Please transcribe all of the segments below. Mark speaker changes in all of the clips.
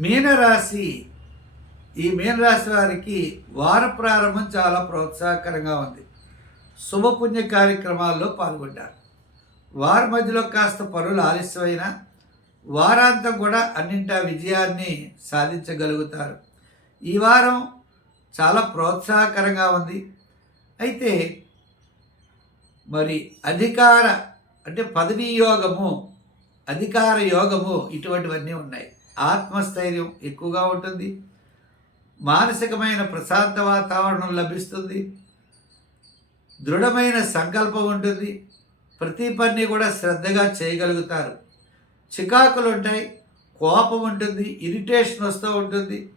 Speaker 1: మీనరాశి. ఈ మీనరాశి వారికి వార ప్రారంభం చాలా ప్రోత్సాహకరంగా ఉంది. శుభపుణ్య కార్యక్రమాల్లో పాల్గొంటారు. వారి మధ్యలో కాస్త పనులు ఆలస్యమైన వారాంతం కూడా అన్నింటా విజయాన్ని సాధించగలుగుతారు. ఈ వారం చాలా ప్రోత్సాహకరంగా ఉంది. అయితే మరి అధికార అంటే పదవీ యోగము అధికార యోగము ఇటువంటివన్నీ ఉన్నాయి. ఆత్మస్థైర్యం ఎక్కువగా ఉంటుంది. మానసికమైన ప్రశాంత వాతావరణం లభిస్తుంది. దృఢమైన సంకల్పం ఉంటుంది. ప్రతి పని కూడా శ్రద్ధగా చేయగలుగుతారు. చికాకులు ఉంటాయి. కోపం ఉంటుంది. ఇరిటేషన్ వస్తూ ఉంటుంది.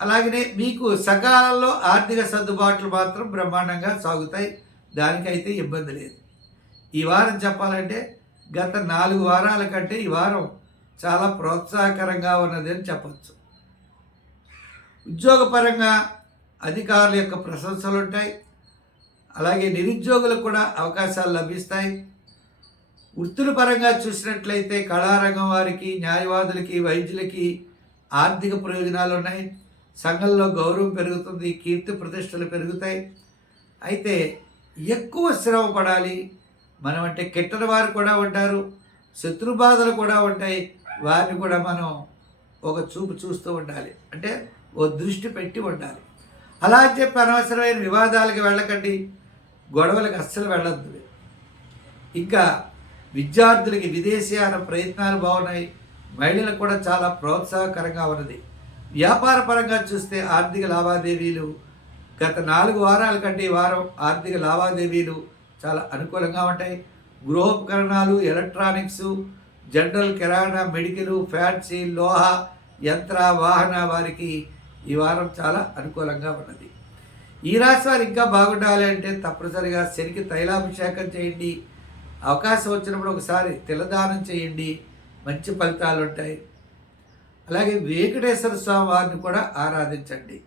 Speaker 1: అలాగనే మీకు సకాలంలో ఆర్థిక సర్దుబాట్లు మాత్రం బ్రహ్మాండంగా సాగుతాయి. దానికైతే ఇబ్బంది లేదు. ఈ వారం చెప్పాలంటే గత నాలుగు వారాల కంటే ఈ వారం చాలా ప్రోత్సాహకరంగా ఉన్నది అని చెప్పచ్చు. ఉద్యోగపరంగా అధికారుల యొక్క ప్రశంసలు ఉంటాయి. అలాగే నిరుద్యోగులకు కూడా అవకాశాలు లభిస్తాయి. వృత్తుల పరంగా చూసినట్లయితే కళారంగం వారికి న్యాయవాదులకి వైద్యులకి ఆర్థిక ప్రయోజనాలు ఉన్నాయి. సంఘంలో గౌరవం పెరుగుతుంది కీర్తి ప్రతిష్టలు పెరుగుతాయి. అయితే ఎక్కువ శ్రమ పడాలి. మనం అంటే కిట్టని వారు కూడా ఉంటారు. శత్రుబాధలు కూడా ఉంటాయి. వారిని కూడా మనం ఒక చూపు చూస్తూ ఉండాలి. అంటే ఓ దృష్టి పెట్టి ఉండాలి. అలా అని చెప్పి అనవసరమైన వివాదాలకి వెళ్ళకండి. గొడవలకు అస్సలు వెళ్ళద్దు. ఇంకా విద్యార్థులకి విదేశీయాన ప్రయత్నాలు బాగున్నాయి. మహిళలకు కూడా చాలా ప్రోత్సాహకరంగా ఉన్నది. వ్యాపార పరంగా చూస్తే ఆర్థిక లావాదేవీలు గత నాలుగు వారాల కంటే ఈ వారం ఆర్థిక లావాదేవీలు చాలా అనుకూలంగా ఉంటాయి. గృహోపకరణాలు ఎలక్ట్రానిక్స్ జనరల్ కిరాణా మెడికల్ ఫ్యాన్సీ లోహ యంత్ర వాహన వారికి ఈ వారం చాలా అనుకూలంగా ఉన్నది. ఈ రాశి వారు ఇంకా బాగుండాలి అంటే తప్పనిసరిగా శనికి తైలాభిషేకం చేయండి. అవకాశం వచ్చినప్పుడు ఒకసారి తిలదానం చేయండి. మంచి ఫలితాలు ఉంటాయి. అలాగే వెంకటేశ్వర స్వామి వారిని కూడా ఆరాధించండి.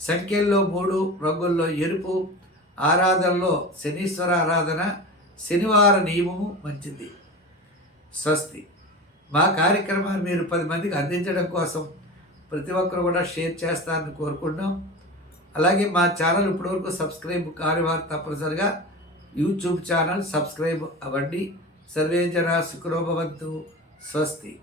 Speaker 1: సంఖ్యల్లో మూడు రంగుల్లో ఎరుపు ఆరాధనలో శనీశ్వర ఆరాధన శనివార నియమము మంచిది. స్వస్తి. మా కార్యక్రమాన్ని మీరు పది మందికి అందించడం కోసం ప్రతి ఒక్కరు కూడా షేర్ చేస్తారని కోరుకుంటున్నాం. అలాగే మా ఛానల్ ఇప్పటివరకు సబ్స్క్రైబ్ కాని వారు తప్పనిసరిగా యూట్యూబ్ ఛానల్ సబ్స్క్రైబ్ అవ్వండి. సర్వే జన సుఖరోభవంతు. స్వస్తి.